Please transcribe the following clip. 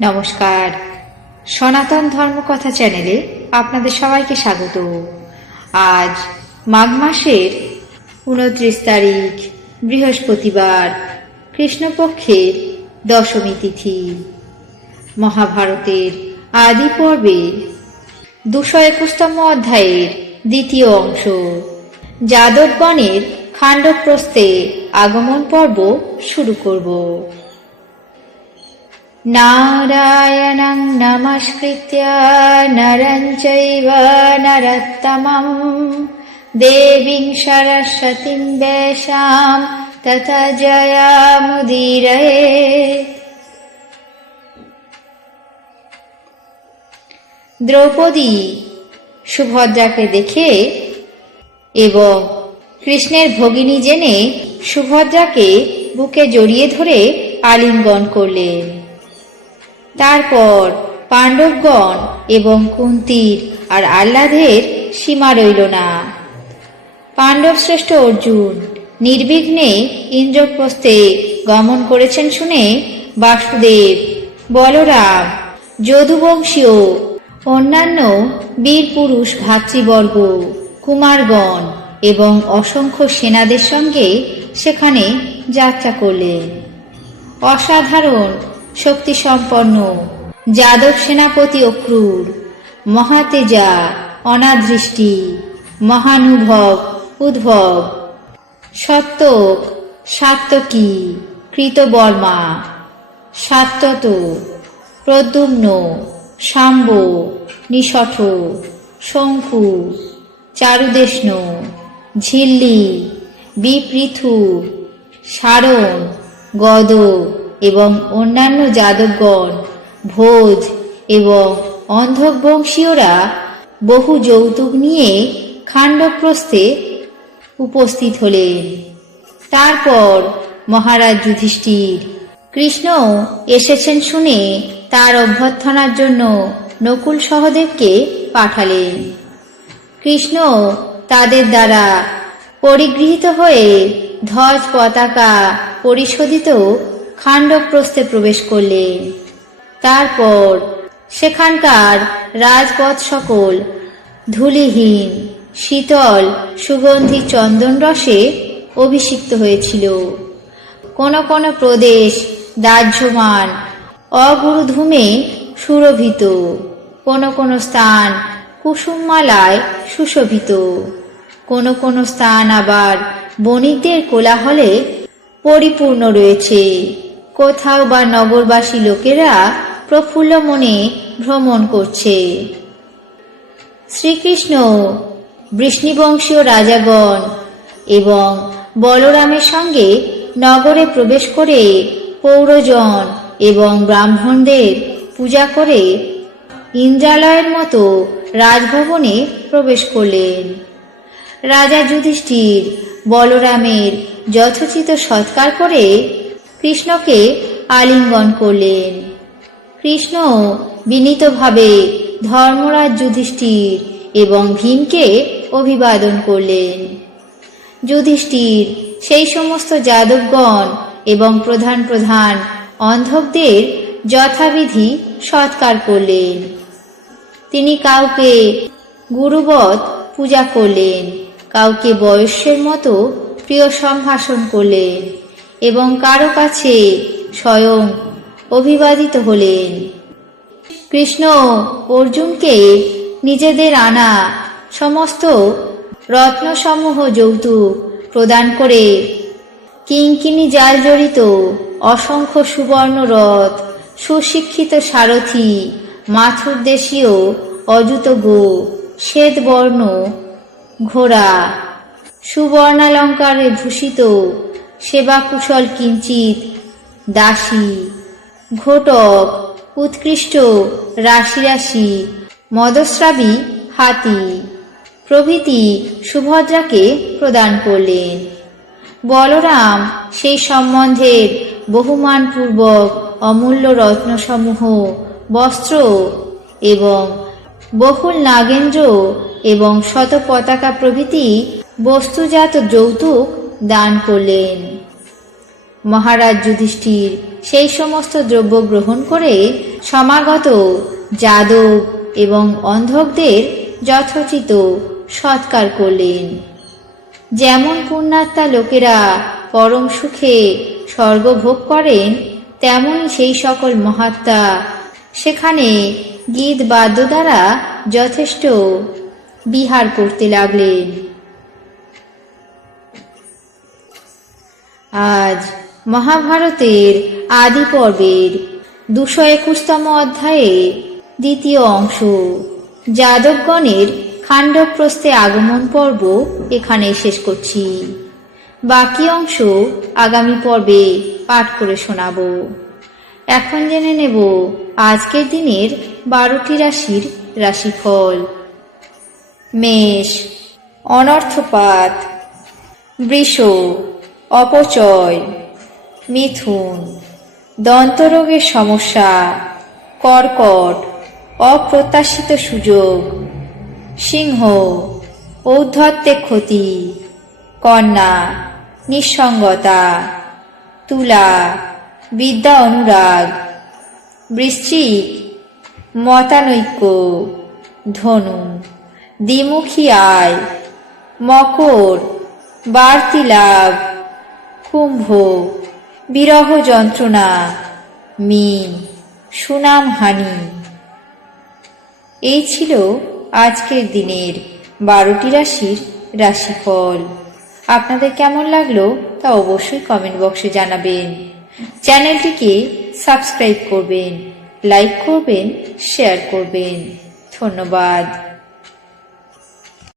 নমস্কার, সনাতন ধর্মকথা চ্যানেলে আপনাদের সবাইকে স্বাগত। আজ মাঘ মাসের 29 তারিখ বৃহস্পতিবার, কৃষ্ণপক্ষের দশমী তিথি। মহাভারতের আদি পর্বের 221তম অধ্যায়ের দ্বিতীয় অংশ, যাদবগণের খাণ্ডবপ্রস্থে আগমন পর্ব শুরু করব। নারায়ণং নমস্কৃত্য নরং চৈব নরোত্তমং দেবীং সরস্বতীং ব্যাসাং ততো জয়মুদীরয়েৎ। দ্রৌপদী সুভদ্রাকে দেখে এবং কৃষ্ণের ভগিনী জেনে সুভদ্রাকে বুকে জড়িয়ে ধরে আলিঙ্গন করলেন। তারপর পাণ্ডবগণ এবং কুন্তির আর আহ্লাদের সীমা রইল না। পাণ্ডব শ্রেষ্ঠ অর্জুন নির্বিঘ্নে ইন্দ্রপ্রস্থে গমন করেছেন শুনে বাসুদেব, বলরাম, যদুবংশীয় অন্যান্য বীর পুরুষ ভ্রাতৃবর্গ, কুমারগণ এবং অসংখ্য সেনাদের সঙ্গে সেখানে যাত্রা করলেন। অসাধারণ শক্তিসম্পন্ন যাদব সেনাপতি অক্রূর, মহাতেজা, অনাদৃষ্টি, মহানুভব উদ্ভব, সত্যক, সাত্যকী, কৃতবর্মা, সাত্যত, প্রদ্যুম্ন, শাম্ব, নিশঠ, শঙ্কু, চারুদেষ্ণ, ঝিল্লি, বিপৃথু, সারণ, গদ এবং অন্যান্য যাদবগণ, ভোজ এবং অন্ধক বংশীয়রা বহু যৌতুক নিয়ে খাণ্ডবপ্রস্থে উপস্থিত হলেন। তারপর মহারাজ যুধিষ্ঠির কৃষ্ণ এসেছেন শুনে তার অভ্যর্থনার জন্য নকুল সহদেবকে পাঠালেন। কৃষ্ণ তাদের দ্বারা পরিগৃহীত হয়ে ধ্বজ পতাকা পরিশোধিত খাণ্ডবপ্রস্থে প্রবেশ করলেন। তারপর সেখানকার রাজপথ সকল ধূলিহীন, শীতল, সুগন্ধি চন্দন রসে অভিষিক্ত হয়েছিল। কোন কোন প্রদেশ দাহ্যমান অগুরুধূমে সুরভিত, কোন কোন স্থান কুসুমমালায় সুশোভিত, কোন কোন স্থান আবার বণিকদের কোলাহলে পরিপূর্ণ রয়েছে। কোথাও বা নগরবাসী লোকেরা প্রফুল্ল মনে ভ্রমণ করছে। শ্রীকৃষ্ণ বৃষ্ণিবংশীয় রাজাগণ এবং বলরামের সঙ্গে নগরে প্রবেশ করে পৌরজন এবং ব্রাহ্মণদের পূজা করে ইন্দ্রালয়ের মতো রাজভবনে প্রবেশ করলেন। রাজা যুধিষ্ঠির বলরামের যথোচিত সৎকার করে কৃষ্ণকে আলিঙ্গন করলেন। কৃষ্ণ বিনীতভাবে ধর্মরাজ যুধিষ্ঠির এবং ভীমকে অভিবাদন করলেন। যুধিষ্ঠির সেই সমস্ত যাদবগণ এবং প্রধান প্রধান অন্ধকদের যথাবিধি সৎকার করলেন। তিনি কাউকে গুরুবৎ পূজা করলেন, কাউকে বয়স্যের মতো প্রিয় সম্ভাষণ করলেন এবং কারো কাছে স্বয়ং অভিবাদিত হলেন। কৃষ্ণ অর্জুনকে নিজেদের আনা সমস্ত রত্নসমূহ যৌতুক প্রদান করে কিঙ্কিণী জাল জড়িত অসংখ্য সুবর্ণ রথ, সুশিক্ষিত সারথি, মাথুরদেশীয় অযুত গো, শ্বেতবর্ণ ঘোড়া, সুবর্ণালঙ্কারে ভূষিত সেবাকুশল কিঞ্চিত দাসী, ঘটক, উৎকৃষ্ট রাশি রাশি মদস্রাবী হাতি প্রভৃতি সুভদ্রাকে প্রদান করলেন। বলরাম সেই সম্বন্ধের বহুমানপূর্বক অমূল্য রত্নসমূহ, বস্ত্র এবং বহুল নাগেন্দ্র এবং শত পতাকা প্রভৃতি বস্তুজাত যৌতুক দান করলেন। মহারাজ যুধিষ্ঠির সেই সমস্ত দ্রব্য গ্রহণ করে সমাগত যাদব এবং অন্ধকদের যথোচিত সৎকার করলেন। যেমন পুণ্যাত্মা লোকেরা পরম সুখে স্বর্গ ভোগ করেন, তেমনি সেই সকল মহাত্মা সেখানে গীত বাদ্য দ্বারা যথেষ্ট বিহার করতে লাগলেন। আজ মহাভারতের আদি পর্বের 221তম অধ্যায়ে দ্বিতীয় অংশ যাদবগণের খাণ্ডবপ্রস্থে আগমন পর্ব এখানে শেষ করছি। বাকি অংশ আগামী পর্বে পাঠ করে শোনাব। এখন জেনে নেব আজকের দিনের 12টি রাশির রাশিফল। মেষ, অনর্থপাত। বৃষ, অপচয়। মিথুন, দন্তরোগের সমস্যা। কর্কট, অপ্রত্যাশিত সুযোগ। সিংহ, ঔদ্ধত্যে ক্ষতি। কন্যা, নিঃসঙ্গতা। তুলা, বিদ্যা অনুরাগ। বৃশ্চিক, মতানৈক্য। ধনু, দ্বিমুখী আয়। মকর, বাড়তি লাভ। কুম্ভ, বিরহ যন্ত্রণা। মীন, সুনাম হানি। এই ছিল আজকের দিনের 12টি রাশির রাশিফল। আপনাদের কেমন লাগলো তা অবশ্যই কমেন্ট বক্সে জানাবেন। চ্যানেলটিকে সাবস্ক্রাইব করবেন, লাইক করবেন, শেয়ার করবেন। ধন্যবাদ।